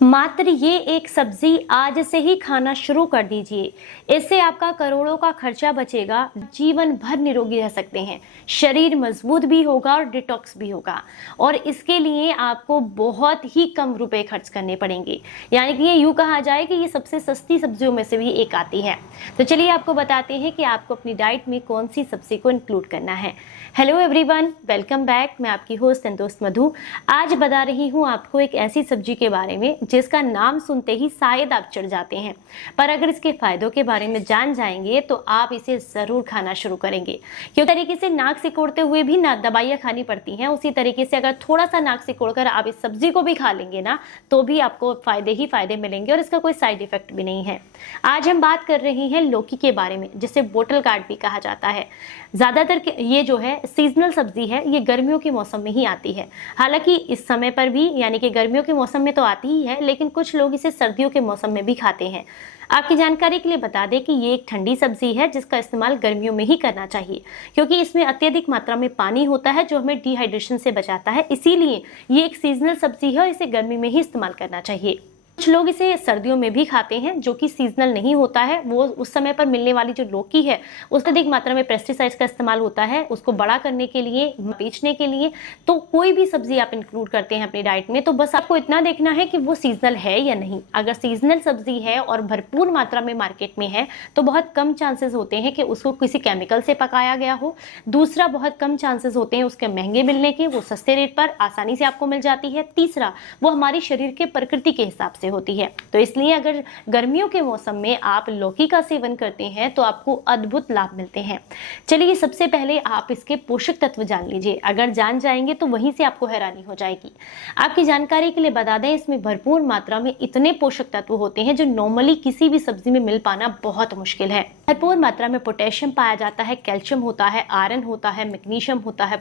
मात्र ये एक सब्जी आज से ही खाना शुरू कर दीजिए। इससे आपका करोड़ों का खर्चा बचेगा, जीवन भर निरोगी रह सकते हैं, शरीर मजबूत भी होगा और डिटॉक्स भी होगा। और इसके लिए आपको बहुत ही कम रुपए खर्च करने पड़ेंगे। यानी कि ये यूं कहा जाए कि ये सबसे सस्ती सब्जियों में से भी एक आती है। तो चलिए आपको बताते हैं कि आपको अपनी डाइट में कौन सी सब्जी को इंक्लूड करना है। Hello everyone, welcome back. मैं आपकी होस्ट एंड दोस्त मधु आज बता रही हूँ आपको एक ऐसी सब्जी के बारे में जिसका नाम सुनते ही शायद आप चढ़ जाते हैं, पर अगर इसके फायदों के बारे में जान जाएंगे तो आप इसे जरूर खाना शुरू करेंगे। क्योंकि तरीके से नाक सिकोड़ते हुए भी ना दवाइयाँ खानी पड़ती हैं, उसी तरीके से अगर थोड़ा सा नाक सिकोड़कर आप इस सब्जी को भी खा लेंगे ना तो भी आपको फायदे ही फायदे मिलेंगे और इसका कोई साइड इफेक्ट भी नहीं है। आज हम बात कर रहे हैं लौकी के बारे में, जिसे बोटल गार्ड भी कहा जाता है। ज्यादातर ये जो है सीजनल सब्जी है, ये गर्मियों के मौसम में ही आती है। हालांकि इस समय पर भी यानी कि गर्मियों के मौसम में तो आती ही है, लेकिन कुछ लोग इसे सर्दियों के मौसम में भी खाते हैं। आपकी जानकारी के लिए बता दें कि ये एक ठंडी सब्जी है जिसका इस्तेमाल गर्मियों में ही करना चाहिए, क्योंकि इसमें अत्यधिक मात्रा में पानी होता है जो हमें डिहाइड्रेशन से बचाता है। इसीलिए ये एक सीजनल सब्जी है और इसे गर्मी में ही इस्तेमाल करना चाहिए। कुछ लोग इसे सर्दियों में भी खाते हैं, जो कि सीजनल नहीं होता है। वो उस समय पर मिलने वाली जो लौकी है उसमें अधिक मात्रा में पेस्टिसाइड्स का इस्तेमाल होता है, उसको बड़ा करने के लिए, बेचने के लिए। तो कोई भी सब्जी आप इंक्लूड करते हैं अपनी डाइट में तो बस आपको इतना देखना है कि वो सीजनल है या नहीं। अगर सीजनल सब्जी है और भरपूर मात्रा में मार्केट में है तो बहुत कम चांसेस होते हैं कि उसको किसी केमिकल से पकाया गया हो। दूसरा, बहुत कम चांसेस होते हैं उसके महंगे मिलने के, वो सस्ते रेट पर आसानी से आपको मिल जाती है। तीसरा, वो हमारी शरीर के प्रकृति के हिसाब से होती है। तो इसलिए अगर गर्मियों के मौसम में आप लौकी का सेवन करते हैं तो आपको अद्भुत लाभ मिलते हैं। चलिए सबसे पहले आप इसके पोषक तत्व जान लीजिए। अगर जान जाएंगे तो वहीं से आपको हैरानी हो जाएगी। आपकी जानकारी के लिए बता दें, इसमें भरपूर मात्रा में इतने पोषक तत्व होते हैं जो नॉर्मली किसी भी सब्जी में मिल पाना बहुत मुश्किल है। भरपूर मात्रा में पोटेशियम पाया जाता है, कैल्शियम होता है, आयरन होता है, मैग्नीशियम होता है,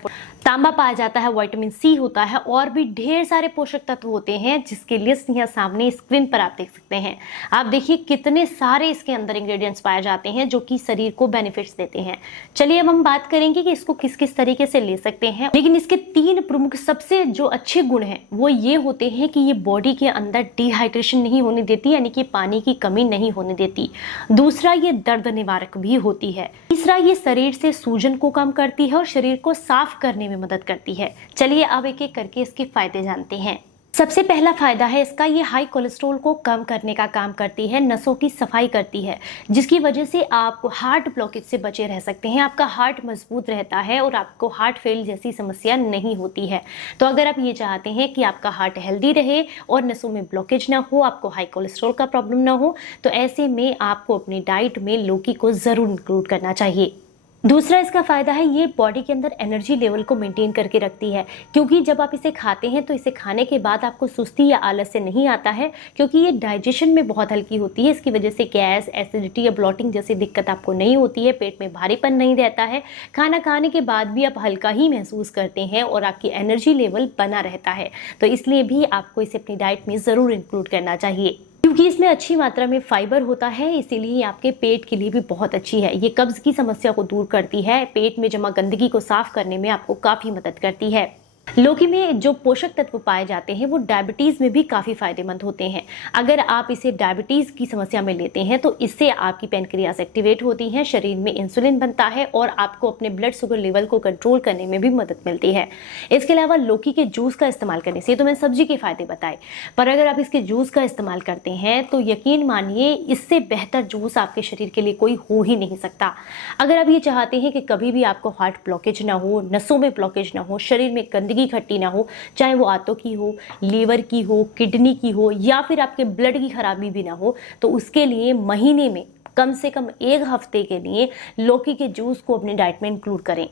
तांबा पाया जाता है, विटामिन सी होता है और भी ढेर सारे पोषक तत्व होते हैं जिसके लिस्ट यहाँ सामने स्क्रीन पर आप देख सकते हैं। आप देखिए कितने सारे इसके अंदर इंग्रेडिएंट्स पाए जाते हैं जो कि शरीर को बेनिफिट्स देते हैं। चलिए अब हम बात करेंगे कि इसको किस किस तरीके से ले सकते हैं। लेकिन इसके तीन प्रमुख सबसे जो अच्छे गुण हैं वो ये होते हैं कि ये बॉडी के अंदर डिहाइड्रेशन नहीं होने देती, यानी कि पानी की कमी नहीं होने देती। दूसरा, ये दर्द निवारक भी होती है। तीसरा, ये शरीर से सूजन को कम करती है और शरीर को साफ करने में मदद करती है। चलिए अब एक एक करके इसके फायदे जानते हैं। सबसे पहला फायदा है इसका, ये हाई कोलेस्ट्रॉल को कम करने का काम करती है, नसों की सफाई करती है, जिसकी वजह से आप हार्ट ब्लॉकेज से बचे रह सकते हैं। आपका हार्ट मजबूत रहता है और आपको हार्ट फेल जैसी समस्या नहीं होती है। तो अगर आप ये चाहते हैं कि आपका हार्ट हेल्दी रहे और नसों में ब्लॉकेज ना हो, आपको हाई कोलेस्ट्रॉल का प्रॉब्लम ना हो, तो ऐसे में आपको अपनी डाइट में लौकी को जरूर इंक्लूड करना चाहिए। दूसरा इसका फायदा है, ये बॉडी के अंदर एनर्जी लेवल को मेंटेन करके रखती है, क्योंकि जब आप इसे खाते हैं तो इसे खाने के बाद आपको सुस्ती या आलस से नहीं आता है, क्योंकि ये डाइजेशन में बहुत हल्की होती है। इसकी वजह से गैस, एसिडिटी या ब्लॉटिंग जैसी दिक्कत आपको नहीं होती है, पेट में भारीपन नहीं रहता है, खाना खाने के बाद भी आप हल्का ही महसूस करते हैं और आपकी एनर्जी लेवल बना रहता है। तो इसलिए भी आपको इसे अपनी डाइट में ज़रूर इंक्लूड करना चाहिए। क्योंकि इसमें अच्छी मात्रा में फाइबर होता है, इसीलिए आपके पेट के लिए भी बहुत अच्छी है। ये कब्ज की समस्या को दूर करती है, पेट में जमा गंदगी को साफ करने में आपको काफ़ी मदद करती है। लौकी में जो पोषक तत्व पाए जाते हैं वो डायबिटीज़ में भी काफ़ी फायदेमंद होते हैं। अगर आप इसे डायबिटीज़ की समस्या में लेते हैं तो इससे आपकी पैनक्रियाज एक्टिवेट होती है, शरीर में इंसुलिन बनता है और आपको अपने ब्लड शुगर लेवल को कंट्रोल करने में भी मदद मिलती है। इसके अलावा लौकी के जूस का इस्तेमाल करने से, तो मैंने सब्जी के फायदे बताए, पर अगर आप इसके जूस का इस्तेमाल करते हैं तो यकीन मानिए इससे बेहतर जूस आपके शरीर के लिए कोई हो ही नहीं सकता। अगर आप ये चाहते हैं कि कभी भी आपको हार्ट ब्लॉकेज ना हो, नसों में ब्लॉकेज ना हो, शरीर में गंदगी इकट्ठी ना हो, चाहे वो आंतों की हो, लीवर की हो, किडनी की हो या फिर आपके ब्लड की खराबी भी ना हो, तो उसके लिए महीने में कम से कम एक हफ्ते के लिए लौकी के जूस को अपनी डाइट में इंक्लूड करें।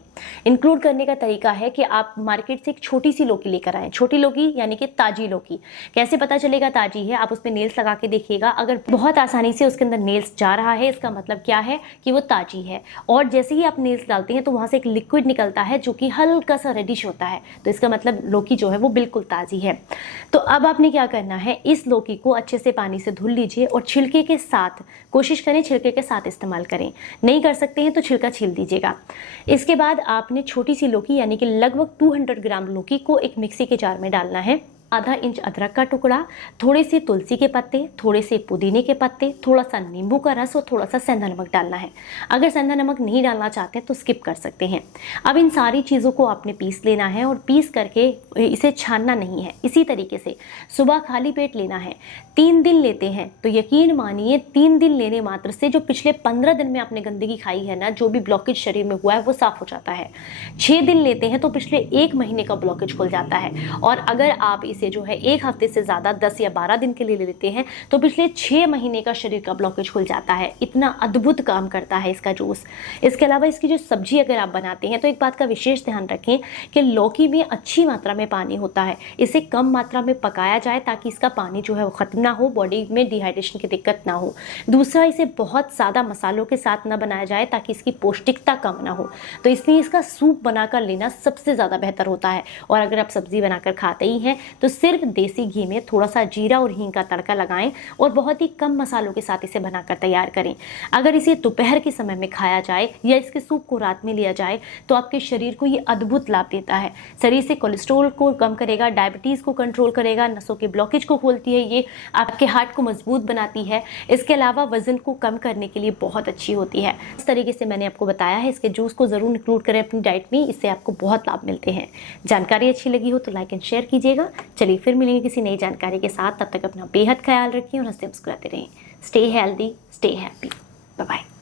इंक्लूड करने का तरीका है कि आप मार्केट से एक छोटी सी लौकी लेकर आएं। छोटी लौकी यानी कि ताजी लौकी। कैसे पता चलेगा ताजी है? आप उसमें नेल्स लगा के देखिएगा, अगर बहुत आसानी से उसके अंदर नेल्स जा रहा है, इसका मतलब क्या है कि वो ताजी है। और जैसे ही आप नेल्स डालते हैं तो वहां से एक लिक्विड निकलता है जो कि हल्का सा रेडिश होता है, तो इसका मतलब लौकी जो है वो बिल्कुल ताजी है। तो अब आपने क्या करना है, इस लौकी को अच्छे से पानी से धुल लीजिए और छिलके के साथ, कोशिश करें छिलके के साथ इस्तेमाल करें। नहीं कर सकते हैं तो छिलका छील दीजिएगा। इसके बाद आपने छोटी सी लौकी यानी कि लगभग 200 ग्राम लौकी को एक मिक्सी के जार में डालना है। आधा इंच अदरक का टुकड़ा, थोड़े से तुलसी के पत्ते, थोड़े से पुदीने के पत्ते, थोड़ा सा नींबू का रस और थोड़ा सा सेंधा नमक डालना है। अगर सेंधा नमक नहीं डालना चाहते तो स्किप कर सकते हैं। अब इन सारी चीज़ों को आपने पीस लेना है और पीस करके इसे छानना नहीं है। इसी तरीके से सुबह खाली पेट लेना है। 3 दिन लेते हैं तो यकीन मानिए 3 दिन लेने मात्र से जो पिछले 15 दिन में आपने गंदगी खाई है ना, जो भी ब्लॉकेज शरीर में हुआ है वो साफ हो जाता है। 6 दिन लेते हैं तो पिछले 1 महीने का ब्लॉकेज खुल जाता है। और अगर आप इसे जो है 1 हफ्ते से ज़्यादा 10 या 12 दिन के लिए लेते हैं तो पिछले 6 महीने का शरीर का ब्लॉकेज खुल जाता है। इतना अद्भुत काम करता है इसका जूस। इसके अलावा इसकी जो सब्जी अगर आप बनाते हैं तो एक बात का विशेष ध्यान रखें कि लौकी में अच्छी मात्रा में पानी होता है। इसे कम मात्रा में पकाया जाए ताकि इसका पानी जो है वो ख़त्म ना हो, बॉडी में डिहाइड्रेशन की दिक्कत ना हो। दूसरा, इसे बहुत ज़्यादा मसालों के साथ ना बनाया जाए ताकि इसकी पौष्टिकता कम ना हो। तो इसलिए इसका सूप बनाकर लेना सबसे ज़्यादा बेहतर होता है। और अगर आप सब्जी बनाकर खाते ही हैं तो सिर्फ देसी घी में थोड़ा सा जीरा और हींग का तड़का लगाएं और बहुत ही कम मसालों के साथ इसे बनाकर तैयार करें। अगर इसे दोपहर के समय में खाया जाए या इसके सूप को रात में लिया जाए तो आपके शरीर को ये अद्भुत लाभ देता है। शरीर से कोलेस्ट्रॉल को कम करेगा, डायबिटीज़ को कंट्रोल करेगा, नसों के ब्लॉकेज को खोलती है, ये आपके हार्ट को मजबूत बनाती है। इसके अलावा वजन को कम करने के लिए बहुत अच्छी होती है। इस तरीके से मैंने आपको बताया है। इसके जूस को ज़रूर इंक्लूड करें अपनी डाइट में, इससे आपको बहुत लाभ मिलते हैं। जानकारी अच्छी लगी हो तो लाइक एंड शेयर कीजिएगा। चलिए फिर मिलेंगे किसी नई जानकारी के साथ। तब तक अपना बेहद ख्याल रखिए और हंसते मुस्कुराते रहें। Stay healthy, stay happy. Bye bye.